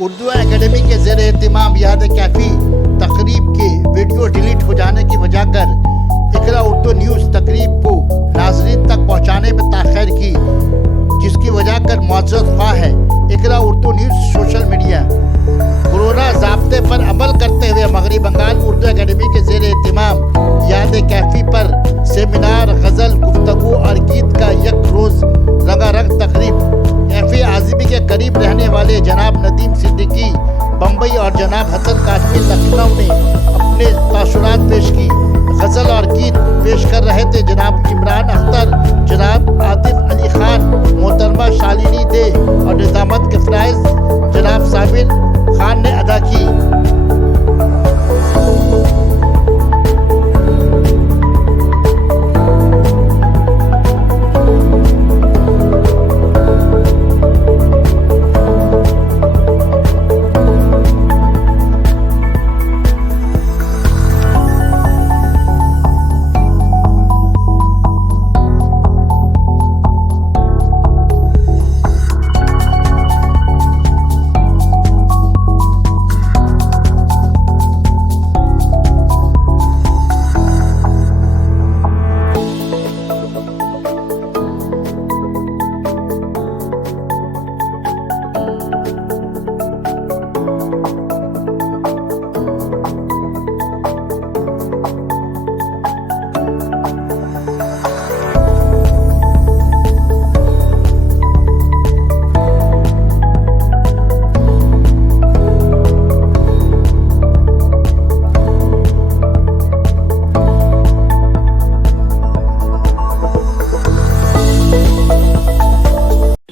Urdu academy کے زیر اہتمام یاد کیفی تقریب کے ویڈیو ڈیلیٹ ہو جانے کی وجہ کر اقرا اردو نیوز تقریب کو ناظرین تک پہنچانے میں تاخیر کی، جس کی وجہ کر معذرت خواہ ہے Iqra Urdu news social media. Corona ضابطے پر عمل کرتے ہوئے مغربی بنگال اردو اکیڈمی کے زیر اہتمام یاد کیفی پر سیمینار، غزل، گفتگو اور گیت کا یک روز رنگا رنگ تقریب۔ کیفی اعظمی کے قریب رہنے والے جناب ندیم صدیقی بمبئی اور جناب حسن کاشمی لکھنؤ نے اپنے تاثرات پیش کی۔ غزل اور گیت پیش کر رہے تھے جناب عمران اختر، جناب عاطف علی خان، محترمہ شالنی دے اور نظامت کے فرائض جناب صابر خان نے ادا کی۔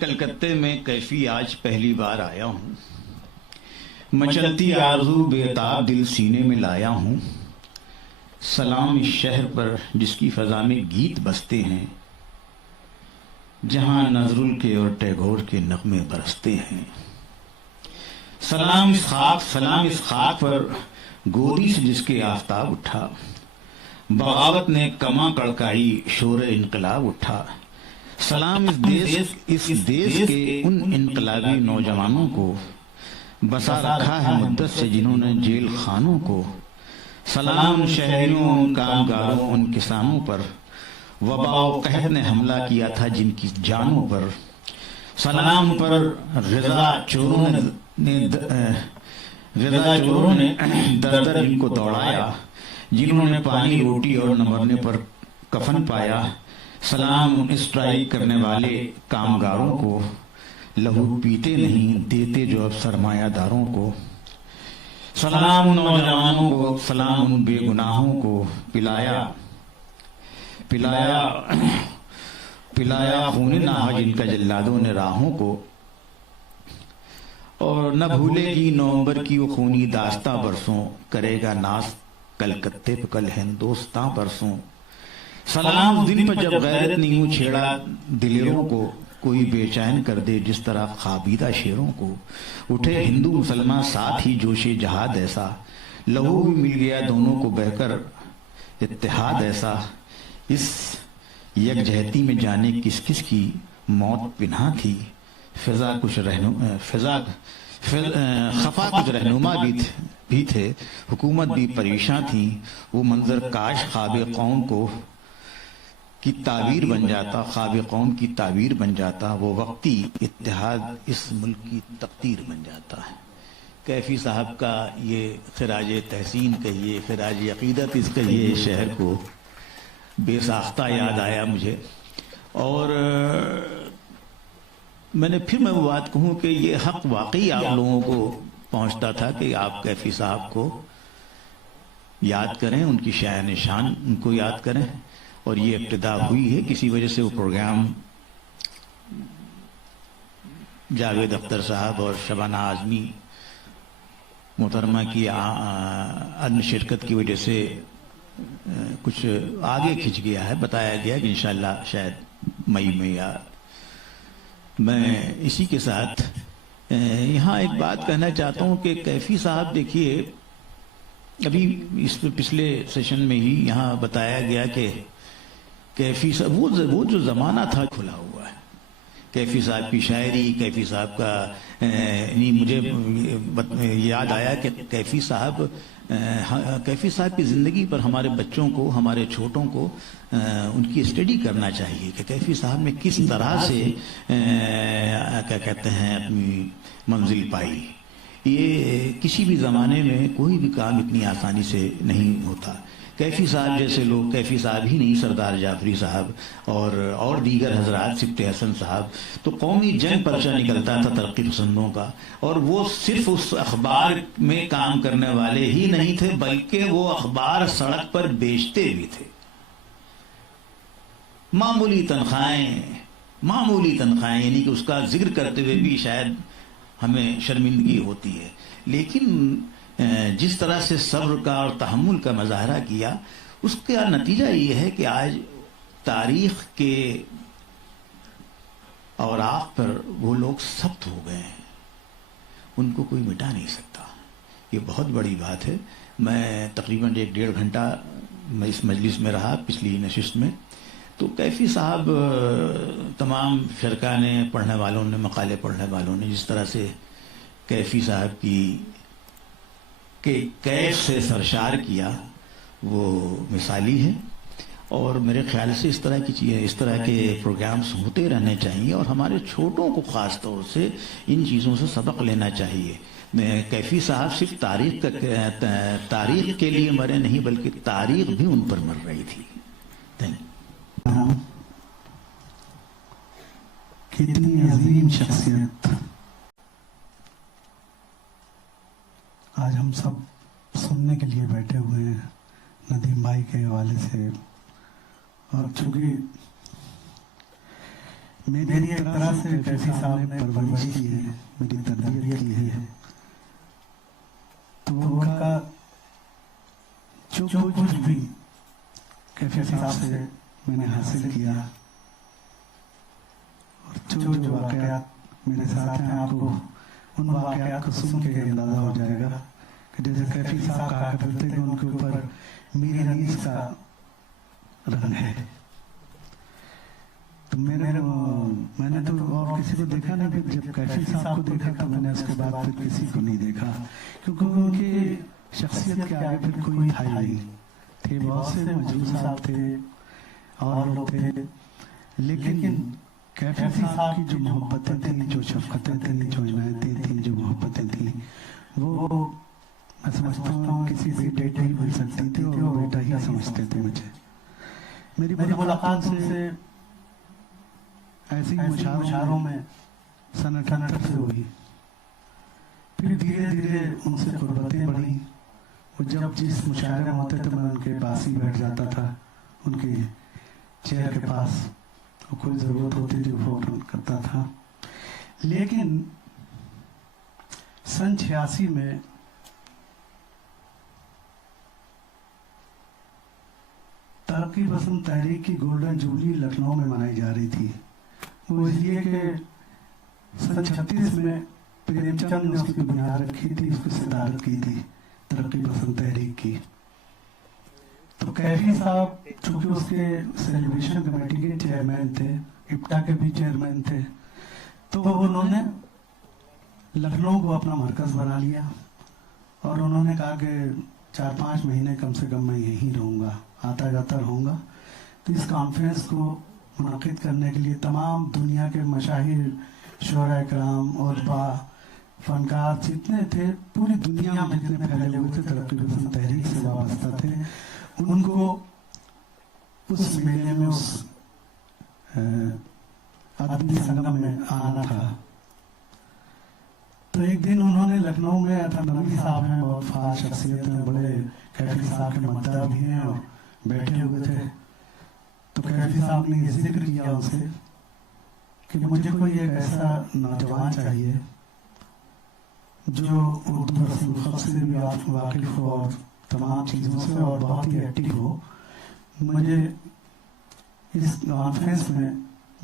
کلکتے میں کیفی آج پہلی بار آیا ہوں، مچلتی آرزو بےتاب دل سینے میں لایا ہوں۔ سلام اس شہر پر جس کی فضا میں گیت بستے ہیں، جہاں نظرل کے اور ٹیگور کے نغمے برستے ہیں۔ سلام اس خاک پر گودی سے جس کے آفتاب اٹھا، بغاوت نے کماں کڑکائی، شور انقلاب اٹھا۔ سلام اس دیش کے ان انقلابی نوجوانوں کو، بسا رکھا ہے مدت سے جنہوں نے جیل خانوں کو۔ سلام ان شہریوں، ان کامگاروں، ان کسانوں پر، وبا و قحط نے حملہ کیا تھا جن کی جانوں پر۔ سلام پر غذا چوروں نے در در ان کو دوڑایا، جنہوں نے پانی، روٹی اور نہ مرنے پر کفن پایا۔ سلام ان اسٹرائک کرنے والے کامگاروں کو، لہو پیتے نہیں دیتے جو اب سرمایہ داروں کو۔ سلام ان نوجوانوں کو، سلام ان بے گناہوں کو، پلایا خون ناحق جن کا جلادوں نے راہوں کو۔ اور نہ بھولے گی نومبر کی وہ خونی داستاں برسوں، کرے گا ناز کلکتے پہ کل ہندوستاں برسوں۔ سلام دن پر جب غیرت نیوں چھیڑا دلیروں کو، کوئی بے چین کر دے جس طرح خوابیدہ شیروں کو۔ اٹھے ہندو مسلمان ساتھ ہی جوش جہاد ایسا، لہو بھی مل گیا دونوں کو بہہ کر اتحاد ایسا۔ اس یکجہتی میں جانے کس کس کی موت پنہاں تھی، خفا کچھ رہنما بھی تھے، حکومت بھی پریشاں تھی۔ وہ منظر کاش خواب قوم کی تعبیر بن جاتا، خواب قوم کی تعبیر بن جاتا، وہ وقتی اتحاد اس ملک کی تقدیر بن جاتا ہے۔ کیفی صاحب کا یہ خراج تحسین کہیے، خراج عقیدت اس کہیے، شہر کو بے ساختہ یاد آیا مجھے۔ اور میں وہ بات کہوں کہ یہ حق واقعی آپ لوگوں کو پہنچتا تھا کہ آپ کیفی صاحب کو یاد کریں، ان کی شاہ نشان ان کو یاد کریں۔ اور یہ ابتدا ہوئی ہے، کسی وجہ سے وہ پروگرام جاوید اختر صاحب اور شبانہ اعظمی محترمہ کی عدم شرکت کی وجہ سے کچھ آگے کھنچ گیا ہے۔ بتایا گیا کہ انشاءاللہ شاید مئی میں، یا میں اسی کے ساتھ یہاں ایک بات کہنا چاہتا ہوں کہ کیفی صاحب دیکھیے، ابھی اس پچھلے سیشن میں ہی یہاں بتایا گیا کہ کیفی صاحب وہ جو زمانہ تھا کھلا ہوا ہے، کیفی صاحب کی شاعری، کیفی صاحب کا مجھے یاد آیا کہ کیفی صاحب کی زندگی پر ہمارے بچوں کو، ہمارے چھوٹوں کو ان کی اسٹڈی کرنا چاہیے کہ کیفی صاحب نے کس طرح سے کیا کہتے ہیں اپنی منزل پائی. یہ کسی بھی زمانے میں کوئی بھی کام اتنی آسانی سے نہیں ہوتا. کیفی صاحب جیسے لوگ، کیفی صاحب ہی نہیں، سردار جعفری صاحب اور دیگر حضرات، سبط حسن صاحب، تو قومی جنگ پرچہ نکلتا تھا ترقی پسندوں کا، اور وہ صرف اس اخبار میں کام کرنے والے ہی نہیں تھے بلکہ وہ اخبار سڑک پر بیچتے بھی تھے. معمولی تنخواہیں، یعنی کہ اس کا ذکر کرتے ہوئے بھی شاید ہمیں شرمندگی ہوتی ہے، لیکن جس طرح سے صبر کا اور تحمل کا مظاہرہ کیا، اس کا نتیجہ یہ ہے کہ آج تاریخ کے اوراق پر وہ لوگ ثبت ہو گئے ہیں، ان کو کوئی مٹا نہیں سکتا. یہ بہت بڑی بات ہے. میں تقریباً 1.5 گھنٹہ میں اس مجلس میں رہا پچھلی نشست میں، تو کیفی صاحب، تمام شرکا نے، پڑھنے والوں نے، مقالے پڑھنے والوں نے جس طرح سے کیفی صاحب کی کیف سے سرشار کیا، وہ مثالی ہے. اور میرے خیال سے اس طرح کے پروگرامز ہوتے رہنے چاہیے، اور ہمارے چھوٹوں کو خاص طور سے ان چیزوں سے سبق لینا چاہیے. کیفی صاحب صرف تاریخ کے لیے مرے نہیں، بلکہ تاریخ بھی ان پر مر رہی تھی. کتنی عظیم شخصیت آج ہم سب سننے کے لیے بیٹھے ہوئے ہیں ندیم بھائی کے حوالے سے. اور چونکہ میری ایک طرح سے کیفی صاحب نے پرورش کی ہے، میری تربیت کی ہے، تو ان کا جو کچھ بھی کیفی صاحب سے میں نے حاصل کیا، اور جو واقعات میرے ساتھ ہیں، آپ کو ان واقعات کو سن کے اندازہ ہو جائے گا کہ جیسے کیفی صاحب کہا کرتے کہ ان کے اوپر میری ریس کا رنگ ہے. تو میں نے تو اور کسی کو دیکھا نہیں، پھر جب کیفی صاحب کو دیکھا تو میں نے اس کے بعد پھر کسی کو نہیں دیکھا، کیونکہ ان کی شخصیت کے آگے پھر کوئی تھا ہی نہیں. تھے بہت سے مجروح صاحب تھے اور لوگ تھے، لیکن کیفی صاحب کی جو محبتیں تھیں، جو شفقتیں تھیں، جو عنایتیں تھیں، جو محبتیں تھیں، وہ میں سمجھتا ہوں کسی بیٹے کو ہی مل سکتی تھی، اور وہ بیٹا ہی سمجھتے تھے مجھے. میری ملاقات ان سے ایسے ہی مشاعروں میں سن 78 سے ہوئی. پھر دھیرے دھیرے ان سے قربتیں بڑھیں. وہ جب جس مشاعرے میں ہوتے تھے میں ان کے پاس ہی بیٹھ جاتا تھا، ان کے چیئر کے پاس، اور کوئی ضرورت ہوتی تھی فوراً کرتا تھا. لیکن سن 86 میں ترقی پسند تحریک کی گولڈن جوبلی لکھنؤ میں منائی جا رہی تھی. وہ اس لیے کہ سن 36 میں پریم چند نے اس کی بنیاد رکھی تھی، اس کی صدارت کی تھی ترقی پسند تحریک کی. تو کیفی صاحب چونکہ اس کے سیلیبریشن کمیٹی کے چیئرمین تھے، ابٹا کے بھی چیئرمین تھے، تو انہوں نے لکھنؤ کو اپنا مرکز بنا لیا، اور انہوں نے کہا کہ 4-5 مہینے کم سے کم میں یہیں رہوں گا، آتا جاتا رہوں گا. تو اس کانفرنس کو منعقد کرنے کے لیے تمام دنیا کے مشاہیر، شعراء کرام، علماء، فنکار جتنے تھے پوری دنیا میں، جتنے پھیلے ہوئے تھے ترقی پسند تحریک سے وابستہ تھے، ان کو اس میلے میں، اس ادبی سنگم میں آنا تھا. تو ایک دن انہوں نے لکھنؤ میں، نبی صاحب ہیں بہت فعال شخصیت ہیں، بڑے کیفی صاحب کے مداح بھی ہیں، اور بیٹھے ہوئے تھے. تو کیفی صاحب نے یہ ذکر کیا ان سے کہ مجھے کوئی ایک ایسا نوجوان چاہیے جو اردو رسم الخط سے بھی واقف ہو، اور تمام چیزوں سے، اور بہت ہی ایکٹیو ہو. مجھے اس کانفرنس میں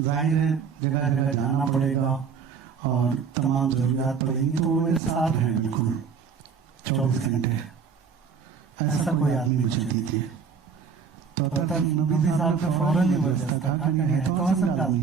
ظاہر ہے جگہ جگہ جانا پڑے گا اور تمام ضروریات پڑیں گی، تو وہ میرے ساتھ ہیں بالکل 24 گھنٹے. ایسا کوئی آدمی مجھے دیجیے. تو نبی صاحب کا فوراً یہ بچتا تھا کہ نہیں ہے تو ایسا آدمی.